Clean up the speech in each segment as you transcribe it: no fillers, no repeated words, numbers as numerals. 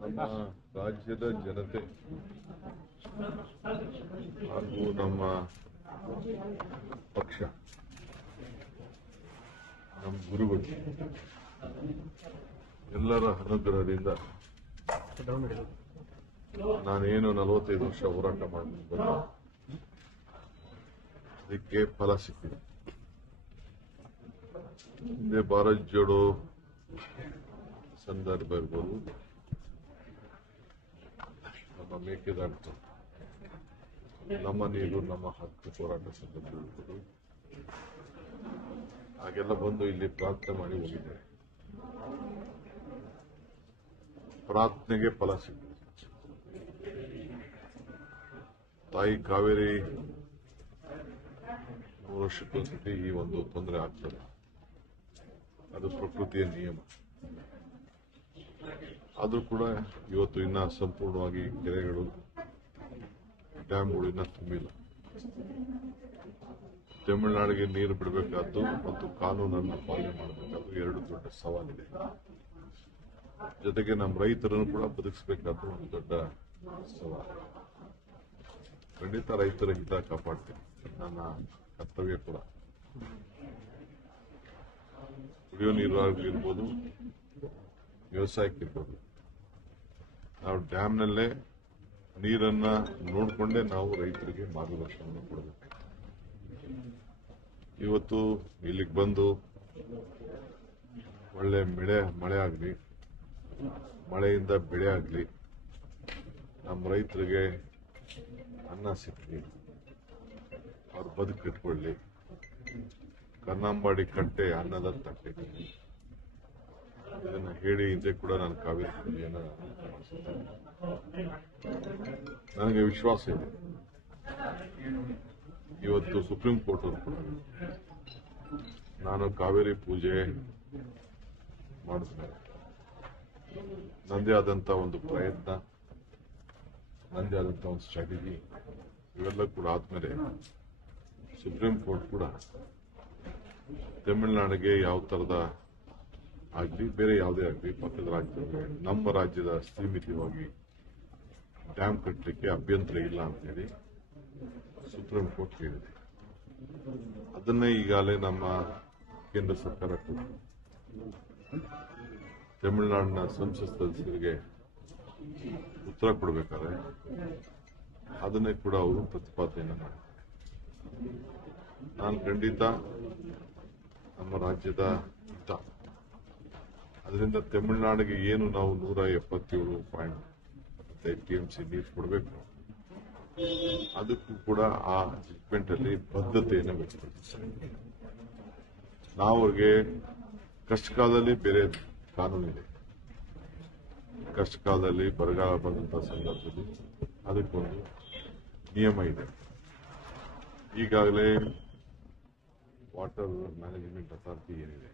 ನಮ್ಮ ರಾಜ್ಯದ ಜನತೆ ಹಾಗೂ ನಮ್ಮ ಪಕ್ಷ, ನಮ್ಮ ಗುರುಗಳು ಎಲ್ಲರ ಅನುಗ್ರಹದಿಂದ ನಾನೇನು 45 ವರ್ಷ ಹೋರಾಟ ಮಾಡಿಕೊಂಡು ಅದಕ್ಕೆ ಫಲ ಸಿಕ್ಕಿದೆ. ಹಿಂದೆ ಭಾರತ್ ಜೋಡೋ ಸಂದರ್ಭ ಇರ್ಬೋದು, ನಮ್ಮ ಮೇಕೆದಾಟು, ನಮ್ಮ ನೀರು ನಮ್ಮ ಹಕ್ಕು ಹೋರಾಟ ಸಂದರ್ಭ ಇರ್ಬೋದು, ಹಾಗೆಲ್ಲ ಬಂದು ಇಲ್ಲಿ ಪ್ರಾರ್ಥನೆ ಮಾಡಿ ಹೋಗಿದ್ದಾರೆ. ಪ್ರಾರ್ಥನೆಗೆ ಫಲ ಸಿಕ್ಕಿದೆ. ತಾಯಿ ಕಾವೇರಿ 3 ವರ್ಷಕ್ಕೊಂದ್ಸತಿ ಈ ಒಂದು ತೊಂದರೆ ಆಗ್ತದೆ. ಅದು ಪ್ರಕೃತಿಯ ನಿಯಮ. ಆದರೂ ಕೂಡ ಇವತ್ತು ಇನ್ನ ಸಂಪೂರ್ಣವಾಗಿ ಕೆರೆಗಳು, ಡ್ಯಾಮ್ಗಳು ಇನ್ನ ತುಂಬಿಲ್ಲ. ತಮಿಳುನಾಡಿಗೆ ನೀರು ಬಿಡಬೇಕಾದ್ದು ಮತ್ತು ಕಾನೂನನ್ನು ಪಾಲನೆ ಮಾಡಬೇಕಾದ್ದು 2 ದೊಡ್ಡ ಸವಾಲಿದೆ. ಜೊತೆಗೆ ನಮ್ಮ ರೈತರನ್ನು ಕೂಡ ಬದುಕಿಸಬೇಕಾದ ಒಂದು ದೊಡ್ಡ ಸವಾಲು. ಖಂಡಿತ ರೈತರ ಹಿತ ಕಾಪಾಡ್ತೀನಿ, ನನ್ನ ಕರ್ತವ್ಯ ಕೂಡ. ಕುಡಿಯೋ ನೀರು ಇರ್ಬೋದು, ವ್ಯವಸಾಯಕ್ಕಿರ್ಬೋದು, ನಾವು ಡ್ಯಾಮ್ನಲ್ಲೇ ನೀರನ್ನ ನೋಡಿಕೊಂಡೇ ನಾವು ರೈತರಿಗೆ ಮಾರ್ಗದರ್ಶನವನ್ನು ಕೊಡಬೇಕು. ಇವತ್ತು ಇಲ್ಲಿಗೆ ಬಂದು ಒಳ್ಳೆ ಮಳೆ ಆಗಲಿ, ಮಳೆಯಿಂದ ಬೆಳೆ ಆಗಲಿ, ನಮ್ಮ ರೈತರಿಗೆ ಅನ್ನ ಸಿಕ್ಕಲಿ, ಅವ್ರ ಬದುಕು ಕಟ್ಕೊಳ್ಳಿ, ಕನ್ನಂಬಾಡಿ ಕಟ್ಟೆ ಅನ್ನದ ತಟ್ಟೆ, ಇದನ್ನ ಹೇಳಿ ಹಿಂದೆ ಕೂಡ ನಾನು ಕಾವೇರಿ ಪೂಜೆಯನ್ನು ನನಗೆ ವಿಶ್ವಾಸ ಇದೆ. ಇವತ್ತು ಸುಪ್ರೀಂ ಕೋರ್ಟ್ ಅವರು ಕೂಡ ನಾನು ಕಾವೇರಿ ಪೂಜೆ ಮಾಡಿದ್ಮೇಲೆ ನಂದೇ ಆದಂತ ಒಂದು ಪ್ರಯತ್ನ, ನಂದೇ ಆದಂತ ಒಂದು ಸ್ಟ್ರಾಟಜಿ ಇವೆಲ್ಲ ಕೂಡ ಆದ್ಮೇಲೆ ಸುಪ್ರೀಂ ಕೋರ್ಟ್ ಕೂಡ ತಮಿಳುನಾಡಿಗೆ ಯಾವ ತರದ ಆಗಲಿ, ಬೇರೆ ಯಾವುದೇ ಆಗಲಿ, ಪಕ್ಕದ ರಾಜ್ಯದಲ್ಲಿ ನಮ್ಮ ರಾಜ್ಯದ ಸ್ಥಿಮಿತವಾಗಿ ಡ್ಯಾಮ್ ಕಟ್ಟಲಿಕ್ಕೆ ಅಭ್ಯಂತರ ಇಲ್ಲ ಅಂತ ಹೇಳಿ ಸುಪ್ರೀಂ ಕೋರ್ಟ್ ಹೇಳಿದೆ. ಅದನ್ನೇ ಈಗಾಗಲೇ ನಮ್ಮ ಕೇಂದ್ರ ಸರ್ಕಾರ ತಮಿಳುನಾಡಿನ ಸಂಸತ್ ಸದಸ್ಯರಿಗೆ ಉತ್ತರ ಕೊಡಬೇಕಾದ್ರೆ ಅದನ್ನೇ ಕೂಡ ಅವರು ಪ್ರತಿಪಾದನೆಯನ್ನು ಮಾಡಿದ್ದಾರೆ. ನಾನು ಖಂಡಿತ ನಮ್ಮ ರಾಜ್ಯದ ಹಿತ, ಅದರಿಂದ ತಮಿಳುನಾಡಿಗೆ ಏನು ನಾವು 177.5 TMC ನೀರು ಕೊಡಬೇಕು, ಅದಕ್ಕೂ ಕೂಡ ಆ ಜಡ್ಜ್ಮೆಂಟ್ ಅಲ್ಲಿ ಬದ್ಧತೆಯನ್ನು ವ್ಯಕ್ತಪಡಿಸಿದೆ. ನಾವು ಅವ್ರಿಗೆ ಕಷ್ಟ ಕಾಲದಲ್ಲಿ ಬೇರೆ ಕಾನೂನಿದೆ, ಕಷ್ಟ ಕಾಲದಲ್ಲಿ ಬರಗಾಲ ಬಂದಂತಹ ಸಂದರ್ಭದಲ್ಲಿ ಅದಕ್ಕೊಂದು ನಿಯಮ ಇದೆ. ಈಗಾಗಲೇ ವಾಟರ್ ಮ್ಯಾನೇಜ್ಮೆಂಟ್ ಅಥಾರಿಟಿ ಏನಿದೆ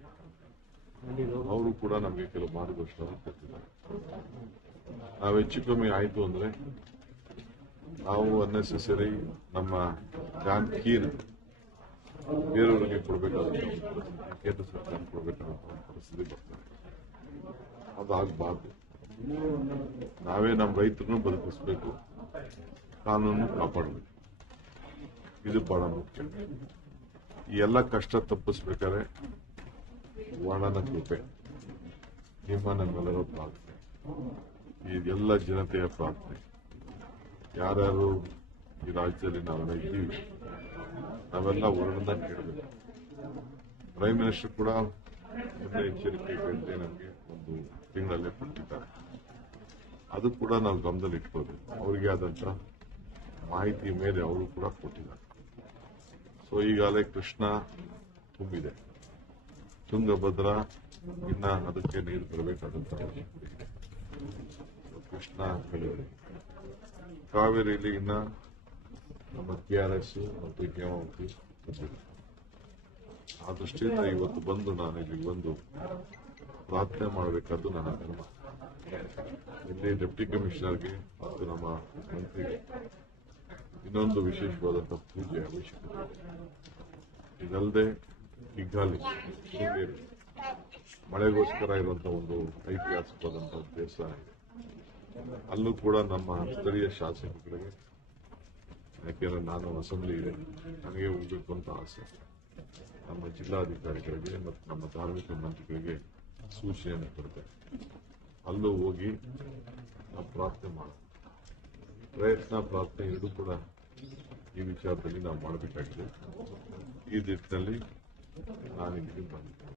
ಅವರು ಕೂಡ ನಮಗೆ ಕೆಲವು ಮಾರ್ಗದರ್ಶನ ಕೊಟ್ಟಿದ್ದಾರೆ. ನಾವು ಹೆಚ್ಚು ಕಮ್ಮಿ ಆಯಿತು ಅಂದ್ರೆ ನಾವು ಅನ್ನೆಸೆಸರಿ ನಮ್ಮ ಡ್ಯಾಮ್ ಕೀನ ಬೇರೆಯವರಿಗೆ ಕೊಡಬೇಕಾದಂತ ಕೇಂದ್ರ ಸರ್ಕಾರ ಕೊಡಬೇಕಾದಂತ ಪರಿಸ್ಥಿತಿ ಬರ್ತದೆ. ಅದಾಗಬಾರ್ದು. ನಾವೇ ನಮ್ಮ ರೈತರನ್ನು ಬದುಕಿಸಬೇಕು, ಕಾನೂನು ಕಾಪಾಡಬೇಕು. ಇದು ಬಹಳ ಮುಖ್ಯ. ಈ ಎಲ್ಲ ಕಷ್ಟ ತಪ್ಪಿಸ್ಬೇಕಾದ್ರೆ ವರ್ಣನ ಕೃಪೆ, ನಿಮ್ಮ ನಮ್ಮೆಲ್ಲರ ಪ್ರಾರ್ಥನೆ, ಈ ಎಲ್ಲ ಜನತೆಯ ಪ್ರಾರ್ಥನೆ, ಯಾರ್ಯಾರು ಈ ರಾಜ್ಯದಲ್ಲಿ ನಾವೆಲ್ಲ ಇದ್ದೀವಿ ನಾವೆಲ್ಲ ವರ್ಣನ ಕೇಳಬೇಕು. ಪ್ರೈಮ್ ಮಿನಿಸ್ಟರ್ ಕೂಡ ಮೊನ್ನೆ ಎಚ್ಚರಿಕೆ ಬೇಡಿಕೆ ನಮಗೆ ಒಂದು ತಿಂಗಳಲ್ಲೇ ಕೊಟ್ಟಿದ್ದಾರೆ. ಅದು ಕೂಡ ನಾವು ಗಮನದಲ್ಲಿ ಇಟ್ಕೊಳ್ಬೇಕು. ಅವರಿಗೆ ಆದಂತ ಮಾಹಿತಿ ಮೇಲೆ ಅವರು ಕೂಡ ಕೊಟ್ಟಿದ್ದಾರೆ. ಸೊ ಈಗಾಗಲೇ ಕೃಷ್ಣ ತುಂಬಿದೆ, ತುಂಗಭದ್ರಾ ಇನ್ನ ಅದಕ್ಕೆ ನೀರು ಬರಬೇಕಾದಂತ ಅವಶ್ಯಕತೆ ಇದೆ. ಕೃಷ್ಣ ಕಳೆದರೆ ಕಾವೇರಿಯಲ್ಲಿ ಇನ್ನ ನಮ್ಮ KRS ಮತ್ತು ಹೇಮಾವತಿ ಬಂದಿದೆ. ಆ ದೃಷ್ಟಿಯಿಂದ ಇವತ್ತು ಬಂದು ನಾನು ಇಲ್ಲಿಗೆ ಬಂದು ಪ್ರಾರ್ಥನೆ ಮಾಡಬೇಕಾದ್ದು ನನ್ನ ಧರ್ಮ. ಇಲ್ಲಿ ಡೆಪ್ಟಿ ಕಮಿಷನರ್ಗೆ ಮತ್ತು ನಮ್ಮ ಮಂತ್ರಿಗೆ ಇನ್ನೊಂದು ವಿಶೇಷವಾದಂತಹ ಪೂಜೆ ಅವಶ್ಯಕತೆ. ಇದಲ್ಲದೆ ಕಿಗ್ಗಾಲಿ, ಶೃಂಗೇರಿ ಮಳೆಗೋಸ್ಕರ ಇರುವಂತಹ ಒಂದು ಐತಿಹಾಸಿಕವಾದಂತಹ ದೇವಸ್ಥಾನ ಇದೆ. ಅಲ್ಲೂ ಕೂಡ ನಮ್ಮ ಸ್ಥಳೀಯ ಶಾಸಕರಿಗೆ, ಯಾಕೆಂದ್ರೆ ನಾನು ಅಸೆಂಬ್ಲಿ ಇದೆ, ನನಗೆ ಹೋಗ್ಬೇಕು ಅಂತ ಆಸೆ, ನಮ್ಮ ಜಿಲ್ಲಾಧಿಕಾರಿಗಳಿಗೆ ಮತ್ತು ನಮ್ಮ ಧಾರ್ಮಿಕ ಮಂತ್ರಿಗಳಿಗೆ ಸೂಚನೆಯನ್ನು ಕೊಡ್ತೇನೆ. ಅಲ್ಲೂ ಹೋಗಿ ನಾವು ಪ್ರಾರ್ಥನೆ ಮಾಡೋಣ. ಪ್ರಾರ್ಥನೆ ಎರಡೂ ಕೂಡ ಈ ವಿಚಾರದಲ್ಲಿ ನಾವು ಮಾಡಬೇಕಾಗಿದೆ. ಈ ದಿಟ್ಟಿನಲ್ಲಿ ನಾನು ಇಲ್ಲಿಗೆ ಬಂದಿದ್ದೇನೆ.